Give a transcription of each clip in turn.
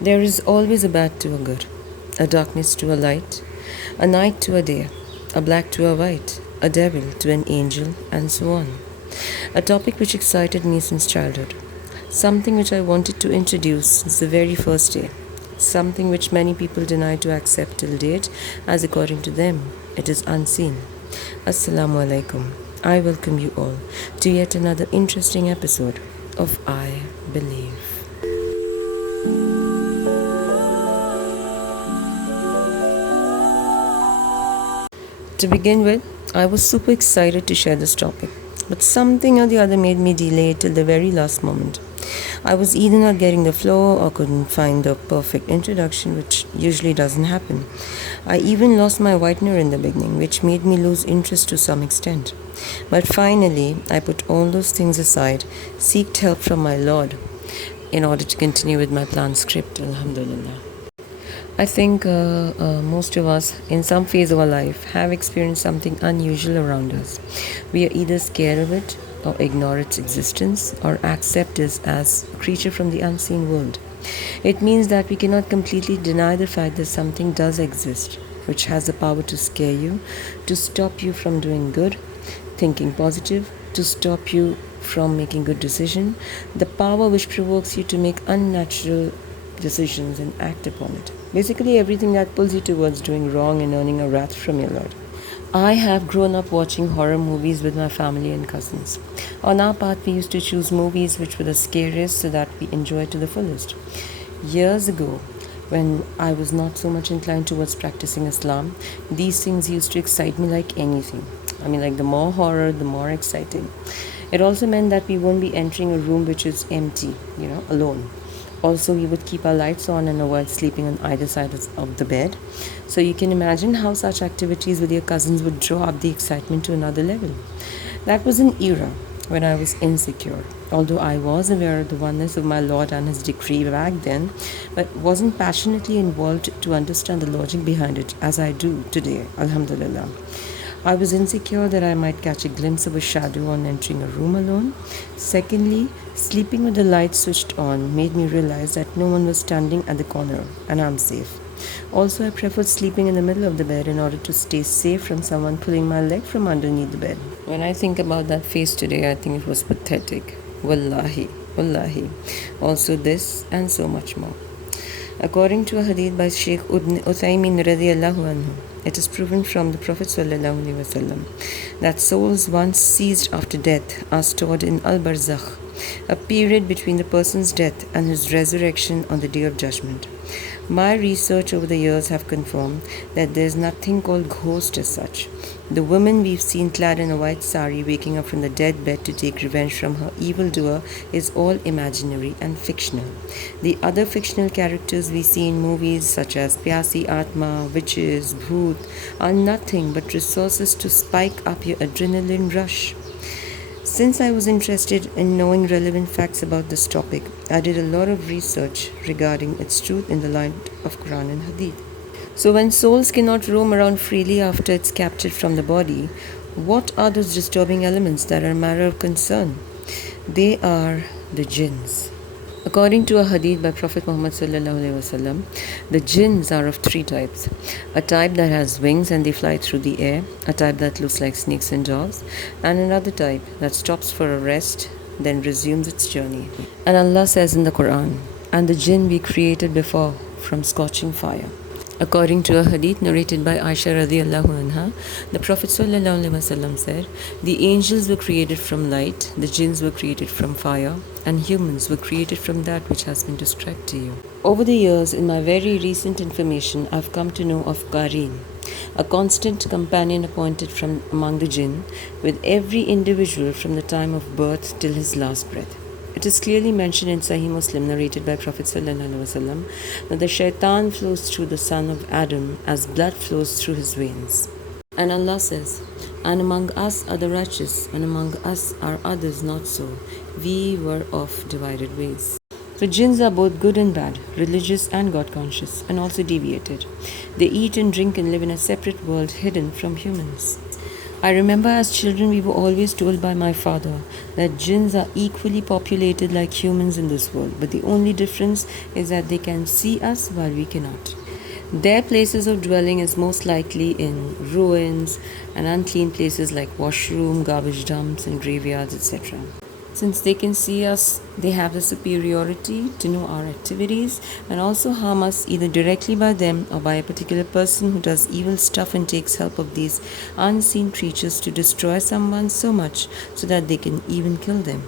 There is always a bad to a good, a darkness to a light, a night to a day, a black to a white, a devil to an angel, and so on. A topic which excited me since childhood. Something which I wanted to introduce since the very first day. Something which many people deny to accept till date, as according to them, it is unseen. Assalamu alaikum. I welcome you all to yet another interesting episode of I Believe. To begin with, I was super excited to share this topic, but something or the other made me delay it till the very last moment. I was either not getting the flow or couldn't find the perfect introduction, which usually doesn't happen. I even lost my whitener in the beginning, which made me lose interest to some extent. But finally, I put all those things aside, seeked help from my Lord in order to continue with my planned script, Alhamdulillah. I think most of us, in some phase of our life, have experienced something unusual around us. We are either scared of it, or ignore its existence, or accept it as a creature from the unseen world. It means that we cannot completely deny the fact that something does exist, which has the power to scare you, to stop you from doing good, thinking positive, to stop you from making good decision, the power which provokes you to make unnatural decisions and act upon it. Basically, everything that pulls you towards doing wrong and earning a wrath from your Lord. I have grown up watching horror movies with my family and cousins. On our part, we used to choose movies which were the scariest so that we enjoyed to the fullest. Years ago, when I was not so much inclined towards practicing Islam, these things used to excite me like anything. Like the more horror, the more exciting. It also meant that we won't be entering a room which is empty, alone. Also, we would keep our lights on and avoid sleeping on either side of the bed. So you can imagine how such activities with your cousins would draw up the excitement to another level. That was an era when I was insecure. Although I was aware of the oneness of my Lord and His decree back then, but wasn't passionately involved to understand the logic behind it as I do today, Alhamdulillah. I was insecure that I might catch a glimpse of a shadow on entering a room alone. Secondly, sleeping with the light switched on made me realize that no one was standing at the corner and I'm safe. Also, I preferred sleeping in the middle of the bed in order to stay safe from someone pulling my leg from underneath the bed. When I think about that phase today, I think it was pathetic. Wallahi, wallahi. Also this and so much more. According to a hadith by Sheikh Uthaymin radiallahu anhu, it is proven from the Prophet ﷺ that souls once seized after death are stored in Al-Barzakh, a period between the person's death and his resurrection on the Day of Judgment. My research over the years have confirmed that there is nothing called ghost as such. The woman we've seen clad in a white sari waking up from the dead bed to take revenge from her evildoer is all imaginary and fictional. The other fictional characters we see in movies such as Pyasi Atma, witches, bhoot are nothing but resources to spike up your adrenaline rush. Since I was interested in knowing relevant facts about this topic, I did a lot of research regarding its truth in the light of Quran and Hadith. So when souls cannot roam around freely after it's captured from the body, what are those disturbing elements that are a matter of concern? They are the jinns. According to a hadith by Prophet Muhammad ﷺ, the jinns are of three types. A type that has wings and they fly through the air, a type that looks like snakes and dogs, and another type that stops for a rest, then resumes its journey. And Allah says in the Quran, "And the jinn we created before from scorching fire." According to a hadith narrated by Aisha radiallahu anha, the Prophet ﷺ said, "The angels were created from light, the jinns were created from fire, and humans were created from that which has been described to you." Over the years, in my very recent information, I've come to know of Qareen, a constant companion appointed from among the jinn, with every individual from the time of birth till his last breath. It is clearly mentioned in Sahih Muslim, narrated by Prophet ﷺ, that the shaitan flows through the son of Adam as blood flows through his veins. And Allah says, "And among us are the righteous, and among us are others not so. We were of divided ways." So jinns are both good and bad, religious and God-conscious, and also deviated. They eat and drink and live in a separate world hidden from humans. I remember as children we were always told by my father that jinns are equally populated like humans in this world, but the only difference is that they can see us while we cannot. Their places of dwelling is most likely in ruins and unclean places like washroom, garbage dumps, and graveyards, etc. Since they can see us, they have the superiority to know our activities and also harm us either directly by them or by a particular person who does evil stuff and takes help of these unseen creatures to destroy someone so much so that they can even kill them.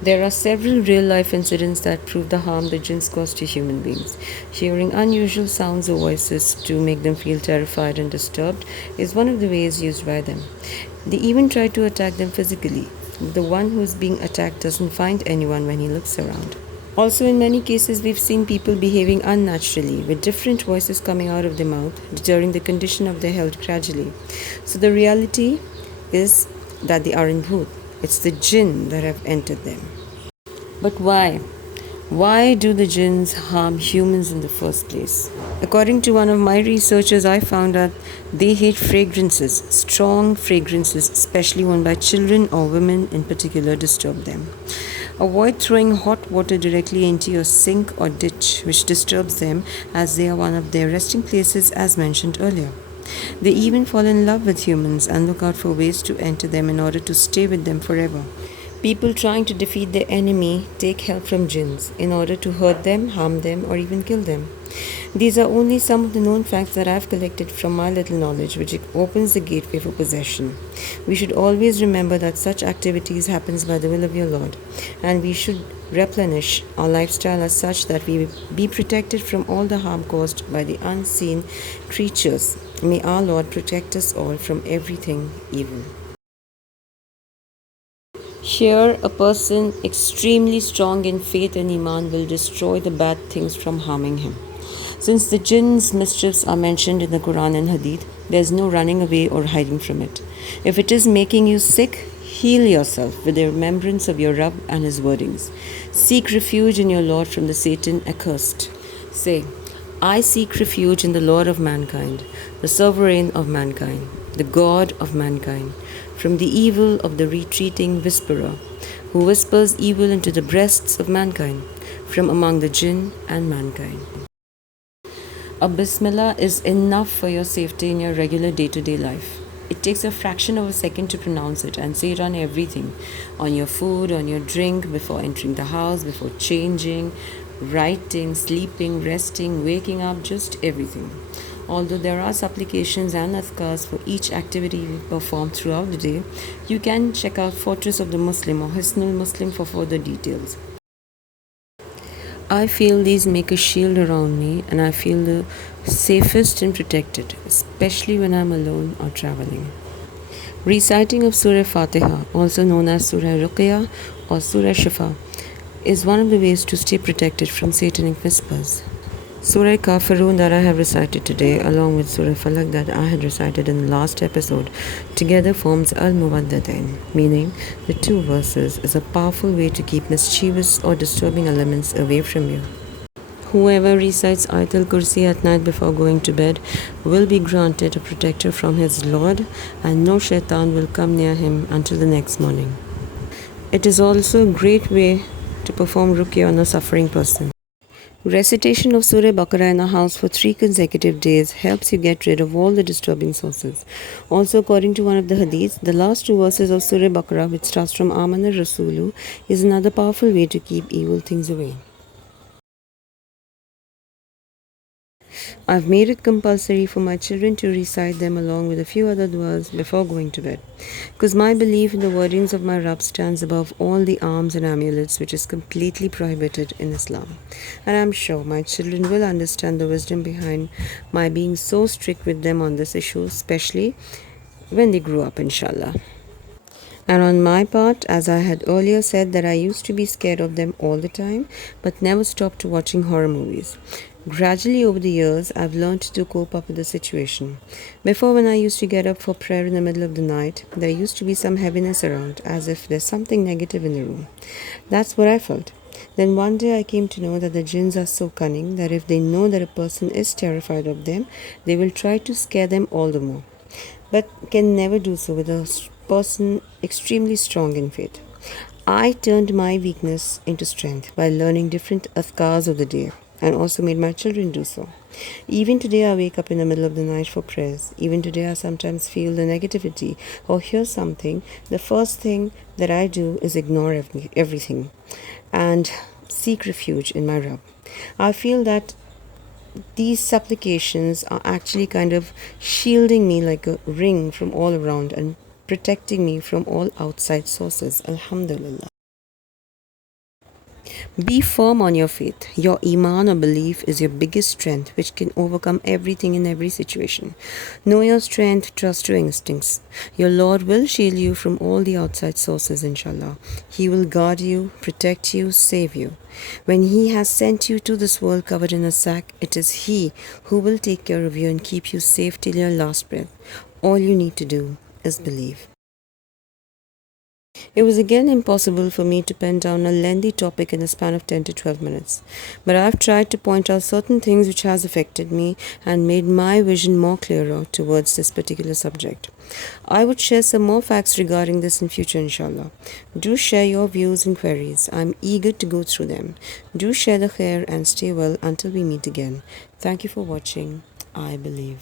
There are several real life incidents that prove the harm the jinns cause to human beings. Hearing unusual sounds or voices to make them feel terrified and disturbed is one of the ways used by them. They even try to attack them physically. The one who is being attacked doesn't find anyone when he looks around. Also, in many cases, we've seen people behaving unnaturally, with different voices coming out of their mouth, deterring the condition of their health gradually. So, the reality is that they aren't bhoot, it's the jinn that have entered them. But why? Why do the jinns harm humans in the first place? According to one of my researchers, I found that they hate fragrances. Strong fragrances, especially worn by children or women in particular, disturb them. Avoid throwing hot water directly into your sink or ditch, which disturbs them as they are one of their resting places, as mentioned earlier. They even fall in love with humans and look out for ways to enter them in order to stay with them forever. People trying to defeat their enemy take help from jinns in order to hurt them, harm them, or even kill them. These are only some of the known facts that I've collected from my little knowledge, which opens the gateway for possession. We should always remember that such activities happens by the will of your Lord, and we should replenish our lifestyle as such that we be protected from all the harm caused by the unseen creatures. May our Lord protect us all from everything evil. Here, a person extremely strong in faith and Iman will destroy the bad things from harming him. Since the jinn's mischiefs are mentioned in the Quran and Hadith, there is no running away or hiding from it. If it is making you sick, heal yourself with the remembrance of your Rabb and his wordings. Seek refuge in your Lord from the Satan accursed. Say, I seek refuge in the Lord of mankind, the sovereign of mankind, the God of mankind, from the evil of the retreating whisperer, who whispers evil into the breasts of mankind, from among the jinn and mankind. A bismillah is enough for your safety in your regular day-to-day life. It takes a fraction of a second to pronounce it and say it on everything, on your food, on your drink, before entering the house, before changing, writing, sleeping, resting, waking up, just everything. Although there are supplications and adhkars for each activity you perform throughout the day, you can check out Fortress of the Muslim or Hisnul Muslim for further details. I feel these make a shield around me and I feel the safest and protected, especially when I'm alone or traveling. Reciting of Surah Fatiha, also known as Surah Ruqya or Surah Shifa, is one of the ways to stay protected from satanic whispers. Surah Kafirun that I have recited today, along with Surah Falak that I had recited in the last episode, together forms Al-Muwaddadain, meaning the two verses is a powerful way to keep mischievous or disturbing elements away from you. Whoever recites Ayatul Kursi at night before going to bed will be granted a protector from his Lord, and no shaitan will come near him until the next morning. It is also a great way to perform ruqya on a suffering person. Recitation of Surah Baqarah in a house for 3 consecutive days helps you get rid of all the disturbing sources. Also, according to one of the hadiths, the last 2 verses of Surah Baqarah, which starts from Amana Rasulu, is another powerful way to keep evil things away. I've made it compulsory for my children to recite them along with a few other du'as before going to bed, because my belief in the wordings of my Rabb stands above all the arms and amulets, which is completely prohibited in Islam. And I'm sure my children will understand the wisdom behind my being so strict with them on this issue, especially when they grow up, inshallah. And on my part, as I had earlier said, that I used to be scared of them all the time, but never stopped watching horror movies. Gradually over the years, I've learned to cope up with the situation. Before, when I used to get up for prayer in the middle of the night, there used to be some heaviness around, as if there's something negative in the room. That's what I felt. Then one day I came to know that the jinns are so cunning that if they know that a person is terrified of them, they will try to scare them all the more. but can never do so with a person extremely strong in faith. I turned my weakness into strength by learning different afkars of the day and also made my children do so. Even today, I wake up in the middle of the night for prayers. Even today, I sometimes feel the negativity or hear something. The first thing that I do is ignore everything and seek refuge in my Rabb. I feel that these supplications are actually kind of shielding me like a ring from all around and protecting me from all outside sources. Alhamdulillah. Be firm on your faith. Your iman or belief is your biggest strength, which can overcome everything in every situation. Know your strength, trust your instincts. Your Lord will shield you from all the outside sources, inshallah. He will guard you, protect you, save you. When He has sent you to this world covered in a sack, it is He who will take care of you and keep you safe till your last breath. All you need to do is believe. It was again impossible for me to pen down a lengthy topic in a span of 10 to 12 minutes, but I've tried to point out certain things which has affected me and made my vision more clearer towards this particular subject. I would share some more facts regarding this in future, inshallah. Do share your views and queries. I'm eager to go through them. Do share the khair and stay well until we meet again. Thank you for watching. I believe.